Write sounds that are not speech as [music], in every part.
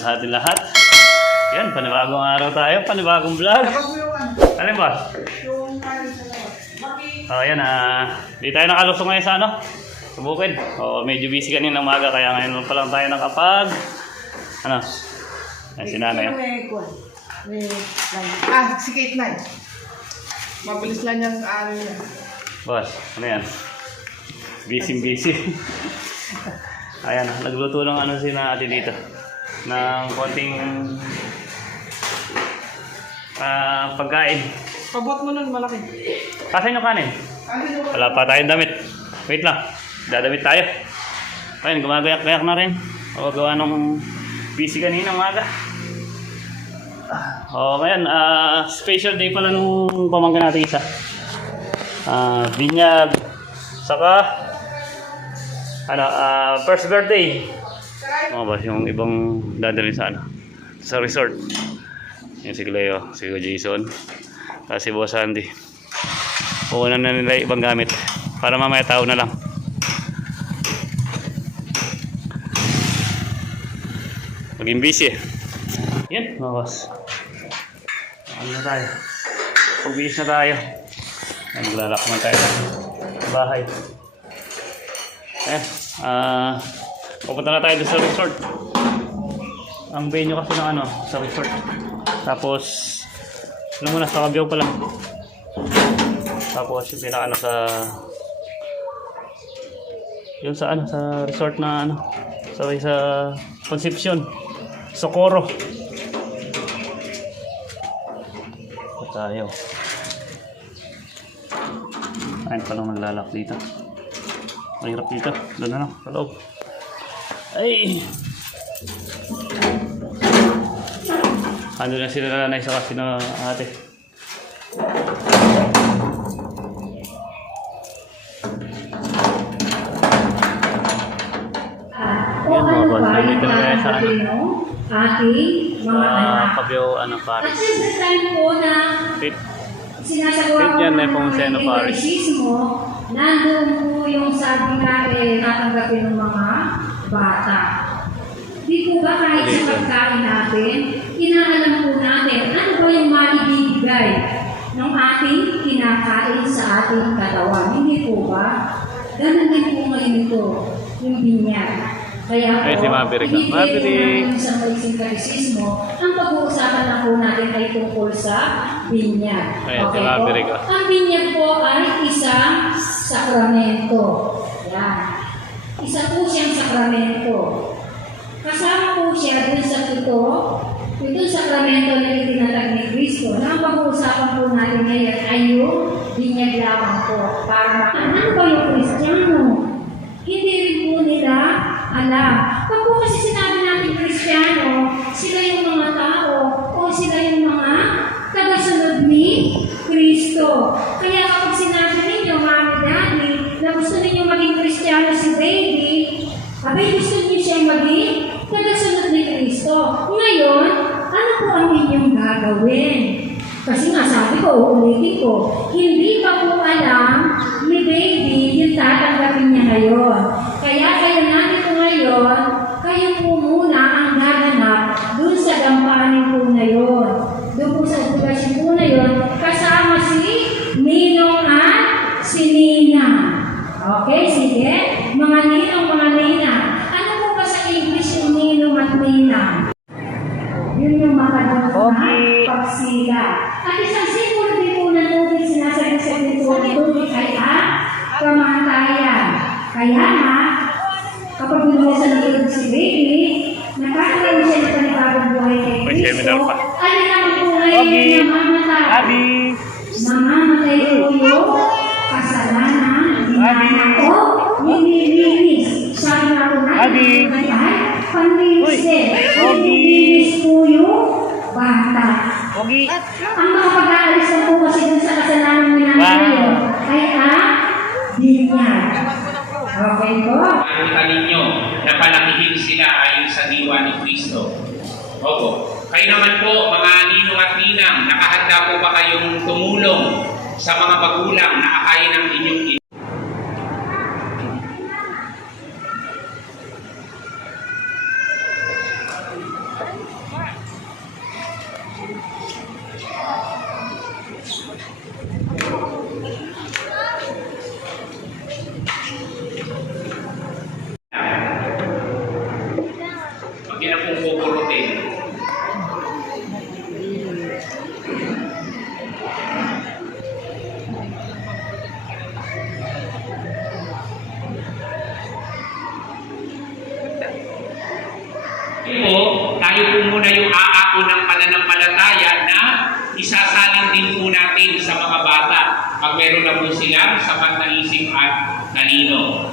Morning. Sa ating lahat. Yan, panibagong araw tayo, panibagong vlog. Alin ba? Oh, yan ah. di tayo nakalusong ngayon sa ano? Sa bukid. Oh, medyo busy kanina umaga kaya ngayon pa lang tayo nakapag ano? Ay, si nanay. oh. Ah, si Kate Nine. Mabilis lang yung ano niya. Boss, ano yan? Busy busy. [laughs] Ayan, nagluto ng ano si na ate dito. Ng konting ah pagkain. Pabot mo nun, malaki. Kasan yung kanin? Wala pa tayong damit. Wait lang. Dadamit tayo. Ayun, gumagayak-gayak na rin. O gawa nung busy kanina umaga. O ngayon, ah special day pala nung pamangkin natin isa. Ah, binyag. Saka, ano, ah first birthday. Mga boss, yung ibang dadalhin sa ano, sa resort. Yung si Cleo, si Jason, tapos si Boss Andy. Una na nila ibang gamit para mamaya tao na lang. Maging busy eh. Yan, mga boss. Ano na tayo? Pag-bihis na tayo. Ay, Naglalakman tayo sa bahay. Eh, ah, pupunta na tayo doon sa resort. Ang venue kasi ng ano, sa resort. Tapos, ano muna, sa Kabyao pa lang. Tapos yung pinaka ano sa yung sa ano sa resort na ano sa sa Concepcion Socorro Ito tayo ayun pa lang naglalak dito mahirap dito doon na lang sa loob ay ano na sila nanay sa kasi na ate Yan, mga ano boss. ba Nandito yung na tayo sa ano? ating mga uh, anak. Kabyo ano At Paris siyempre time po na Fit sinasagawa Fit ko yan, ng mga Seno Paris. ehersismo, nandun po yung sabi nga eh, tatanggapin ng mga bata. Di po ba kahit sa pagkain natin, inaalam po natin ano ba yung maibibigay ng ating kinakain sa ating katawan. Hindi po ba? Ganun din po ngayon ito, yung binyag. Kaya po, Ay, si Maverick. Maverick. sa malising karisismo, ang pag-uusapan na po natin ay tungkol sa binyag. Ayan, si okay po? Maverick. Ang binyag po ay isang sakramento. Yan. Isa po siyang sakramento. Kasama po siya dun sa pito, itong sakramento na itinatag ni Kristo. Na ang pag-uusapan po natin ngayon ay yung binyag po. Para ano ba yung Kristiyano? Hindi rin po nila alam. Pag po kasi sinabi natin Kristiyano, sila yung mga tao o sila yung mga tagasunod ni Kristo. Kaya kapag sinabi ninyo, Mami, Daddy, na gusto ninyo maging Kristiyano si baby, abay gusto niyo siyang maging tagasunod ni Kristo. Ngayon, ano po ang gagawin? Kasi nga sabi ko, uulitin ko, hindi pa po alam ni baby yung tatanggapin niya ngayon. Kaya kayo natin po ngayon, kayo po muna ang gaganap dun sa gampanin po na yun. Doon po sa obligasyon po na yun, kasama si Ninong at si Nina. Okay, sige. Mga Ninong, mga Nina. Ano po ba sa English yung Ninong at Nina? Yun yung makadang Okay. na pagsila. At isang simbolo din po ng tubig sinasabi sa pinto ng tubig ay ang kamatayan. Kaya nga, kapag binuwasan ng tubig si baby, nakakaroon siya ng panibagong buhay seminar pa. Ngayon namamatay? Abi Namamatay po yung kasalanan, Abi. o nililinis. Sabi nga po natin, Abi. panlinis. Nililinis po yung bata. Pogi Ang mga pag-aalis na po kasi dun sa kasalanan ng Wow. nanay ay ang binyag. Okay po? Nakita ninyo na palakihin sila ayon sa diwa ni Kristo. Opo. Kayo naman po, mga ninong at ninang, nakahanda po ba kayong tumulong sa mga magulang na akayin ng inyong po, tayo po muna yung aako ng pananampalataya na isasalin din po natin sa mga bata pag meron na po silang sapat na isip at talino.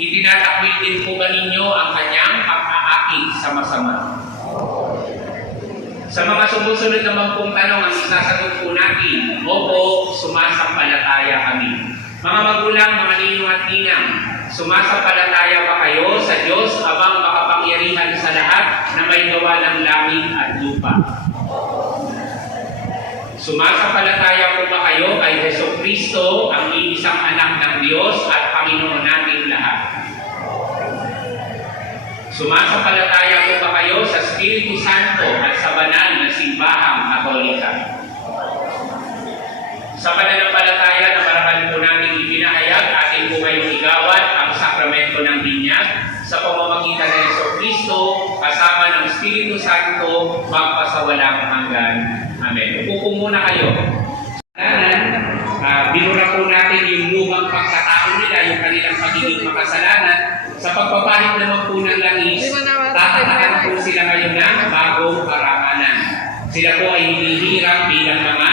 Itinatakwil din po ba ninyo ang kanyang pag-aakit sa masama? Sa mga sumusunod naman pong tanong, ang isasagot po natin, Opo, sumasampalataya kami. Mga magulang, mga ninyo at ninang, sumasampalataya ba kayo sa Diyos abang makapangyarihan sa lahat na may gawa ng langit at lupa? Sumasampalataya po ba kayo kay Heso Kristo, ang iisang anak ng Diyos at Panginoon nating lahat? Sumasampalataya po ba kayo sa Espiritu Santo at sa banal na simbahang katolika? Sa pananampalataya na marahal po natin ipinahayag, atin po ngayong igawat sakramento ng binyag sa pamamagitan ng Yeso Kristo kasama ng Espiritu Santo magpasawalang hanggan. Amen. Upo po muna kayo. Uh, binura po natin yung lumang pagkatao nila, yung kanilang pagiging makasalanan. Sa pagpapahid naman po ng langis, tatatakan po sila ngayon ng bagong karangalan. Sila po ay hinihirang bilang mga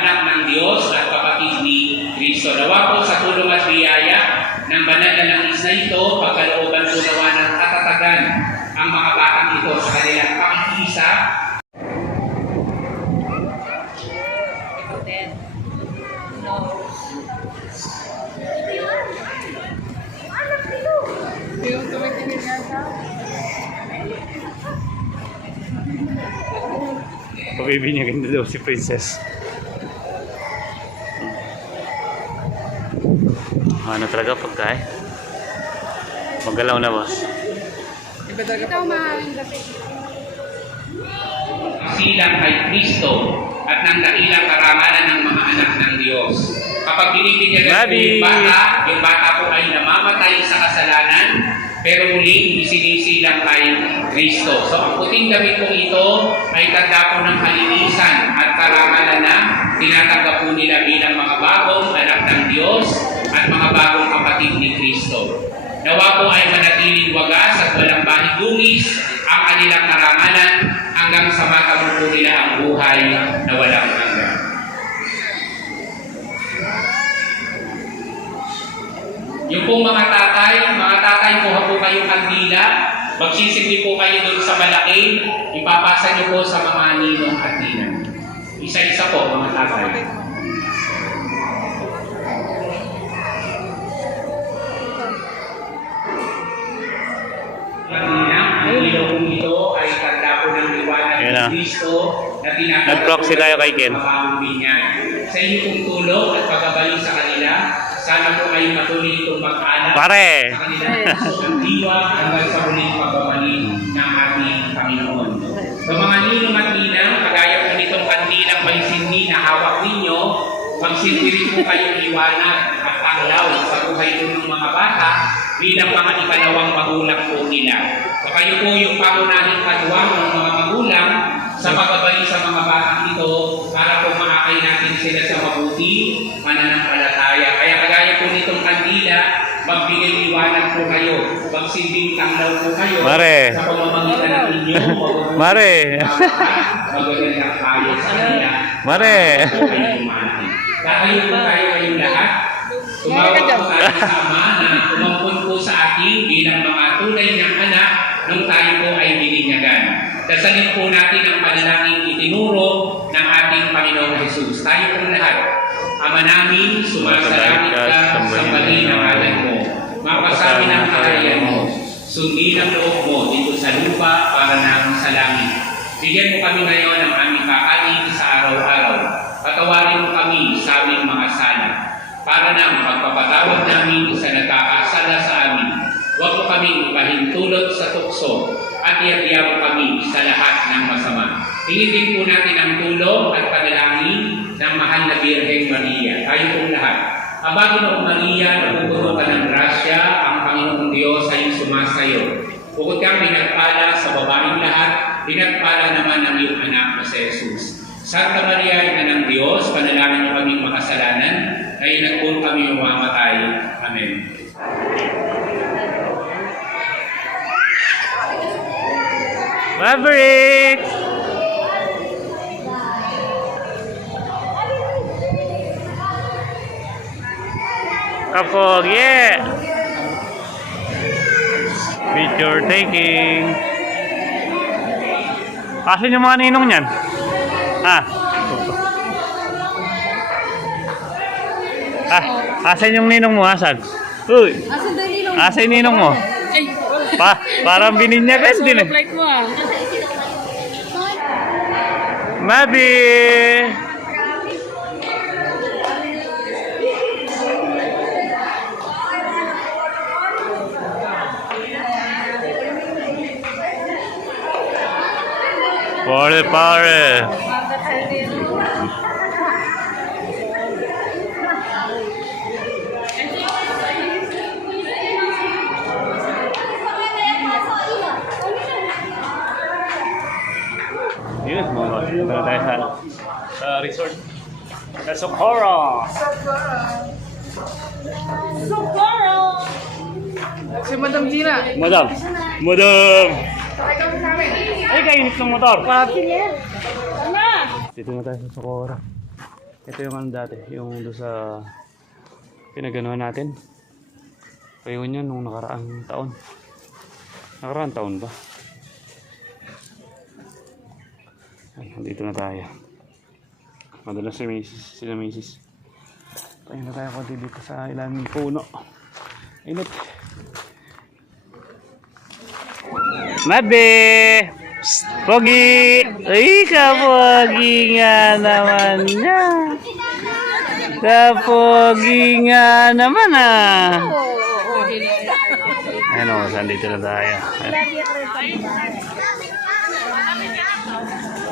anak ng Diyos at kapatid ni Kristo. Nawa po sa tulong at biyaya ng banal na langis na ito, pagkalooban po nawa ng katatagan ang mga batang ito sa kanilang pakikiisa. Pabibinyagin na daw si Princess. Ano talaga pagkain? Magalaw na boss. Iba talaga Ito maaaring gabi. kay Kristo at ng dakilang karangalan ng mga anak ng Diyos. Kapag binibigyan Gabi! yung bata, yung bata po ay namamatay sa kasalanan, pero muling isinisilang kay Kristo. So ang puting damit po ito ay tanda po ng kalinisan at karangalan na tinatanggap po nila bilang mga bagong anak ng Diyos at mga bagong kapatid ni Kristo. Nawa po ay manatiling wagas at walang bahidungis ang kanilang karangalan hanggang sa matamo po nila ang buhay na walang hanggan. Yung pong mga tatay, mga tatay, kuha po kayong kandila, magsisindi po kayo doon sa malaki, ipapasa niyo po sa mga ninong ninang. Isa-isa po, mga tatay. Na. ng Kristo na tinatanggap Nag-proxy po tayo ng kay Ken. Sa inyo pong tulong at pagkabalik sa kanila, sana po ay patuloy itong mag-alak Pare! sa kanilang puso ng diwa hanggang sa muling pagbabalik ng ating Panginoon. So mga ninong at ninang, kagaya po nitong kandilang may sindi na hawak ninyo, magsindi rin po kayong liwanag at tanglaw sa buhay po ng mga bata bilang mga ikalawang magulang po nila. So kayo po yung pangunahing katuwang ng mga magulang sa pagbabalik sa mga batang ito para po maakay natin sila sa mabuti, mananampalataya. Kaya kagaya po nitong kandila, magbigay liwanag po kayo, magsinding tanglaw po kayo Mare. sa pamamagitan ng inyo, Mare. magagandang payo sa kanila. Mare. Kayo. Tatayo po tayo kayong lahat. Tumawag po sa Ama na umampun po sa atin bilang mga tunay ng anak nung tayo po ay bininyagan. Dasalin po natin ang panalangin itinuro ng ating Panginoong Jesus. Tayo po lahat. Ama namin, sumasalangit ka, sambahin ang ngalan mo. Mapasamin ang kaharian mo. Sundin ang loob mo dito sa lupa para nang sa langit. Bigyan mo kami ngayon ng aming kakanin sa araw-araw. Patawarin mo kami sa aming mga sala. Para nang pagpapatawad namin sa nagkakasala sa amin. Huwag mo kami pahintulot sa tukso at iyagiya mo kami sa lahat ng masama. Hingin din po natin ang tulong at panalangin ng mahal na Birheng Maria. Tayo pong lahat. Aba, Ginoong Maria, napupuno ka ng grasya, ang Panginoong Diyos ay sumasayo. Bukod kang pinagpala sa babaeng lahat, pinagpala naman ang iyong anak na si Jesus. Santa Maria, Ina ng Diyos, panalangin mo kaming makasalanan, kaya nagpun kami mamamatay. Amen. Maverick! Kapog, yeah! Picture taking. Asan yung mga ninong niyan? Ah. Ah, asan yung ninong mo? Asan? Uy! Asan yung ninong mo? Asan yung ninong mo? Ay, pa parang bininyagan din eh. Flight mo ah. Mabi! Pare, pare. Yun, boss. Punta tayo sa, sa resort. Sa Socorro. Si Madam Gina. Madam. Madam. Ay, kainit ng motor. Ano? Dito na tayo sa Socorro. Ito yung ano dati, yung doon sa pinaganuhan natin. Reunion nung nakaraang taon. Nakaraang taon ba? Ay, dito na tayo. Madalas si Mrs. Sila Mrs. Tayo na tayo konti dito sa ilang puno. Init. Psst, Pogi! Ay, kapogi nga naman niya. Kapogi nga naman ah. Ayun o, saan na tayo.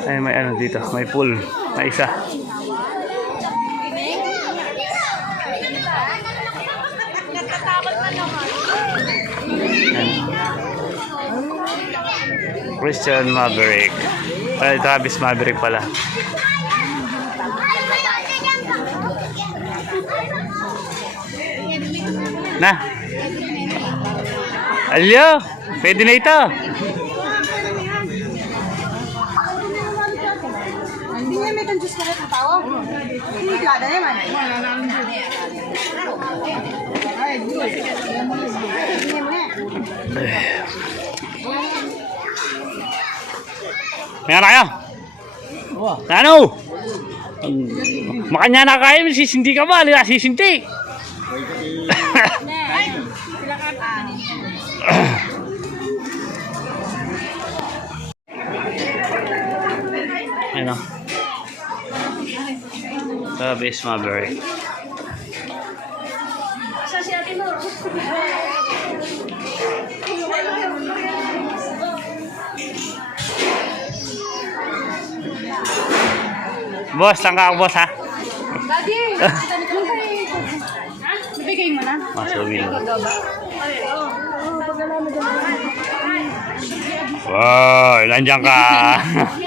Ay, may ano dito, may pool. May isa. Christian Maverick. Ay, Travis Maverick pala. Na. Alyo, pwede na ito. Hindi niya may tanjus ka na tao. Hindi ka ada naman. May anak kayo? Ano? Makanya na kayo, sisinti ka ba? Halika, sisinti. Ano? [laughs] Travis Maverick. Boss, saan ka boss ha? Daddy! Nabigay mo na? Masubi na. Wow, nandiyan ka. [laughs]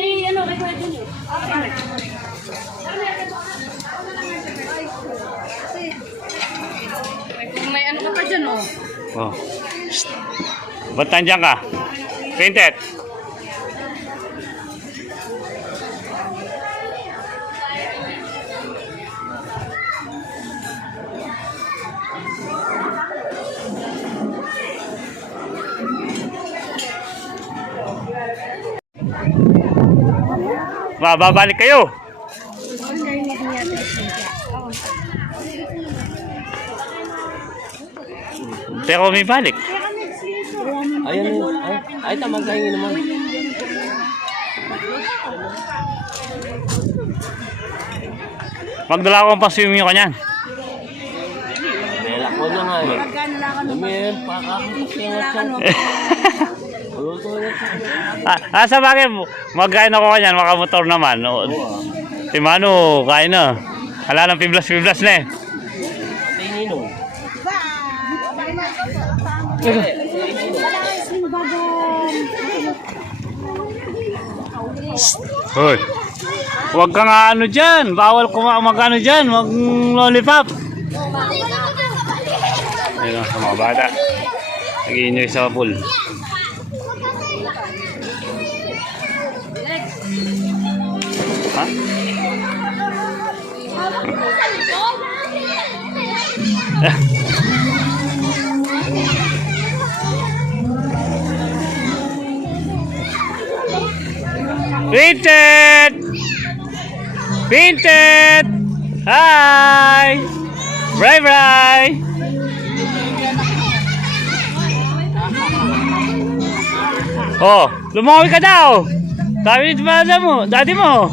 oh. Ba't nandiyan ka? Painted. Ba, babalik kayo. Pero may balik. Ayun, ay, ay tamang kaingin naman. Magdala ko pa swimming ko niyan. Bela ko na nga eh. Siya. Uluto na siya. ah, ah, sa bagay, magkain ako kanyan, makamotor naman. Si Manu, kain na. Wala nang piblas-piblas na eh. Pati ninong. Hoy. Huwag ka nga ano dyan. Bawal kuma magano dyan. Huwag lollipop. Ayun ang sa mga bata. Nag-i-enjoy sa pool. Ha? [laughs] Vincent! Vincent! Hi! Bye bye! Oh, lumawi ka daw! Sabi ni mo, daddy mo.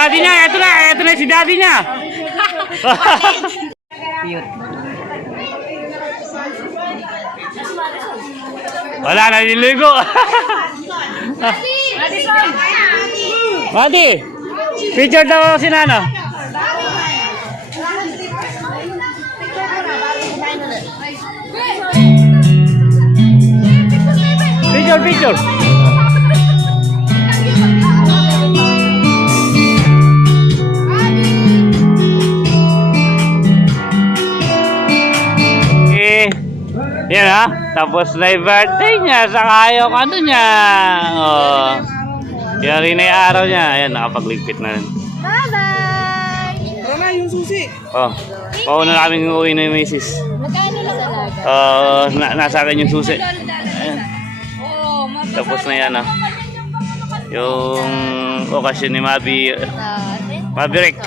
daddy niya. Ito na. Ito na si daddy niya. [laughs] Wala na niligo. [laughs] Mati, picture daw si Nana. Picture, picture. Yan ha. Tapos na yung birthday niya. Saka yung ano niya. Oh. Yan rin na yung araw niya. Ayan, nakapagligpit na rin. Bye-bye. Tara na yung susi. Oh. Pauna namin uuwi na yung misis. Magkano lang talaga? Uh, na, nasa akin yung susi. Ayan. Tapos na yan ah. Yung okasyon ni Mabi. Maverick.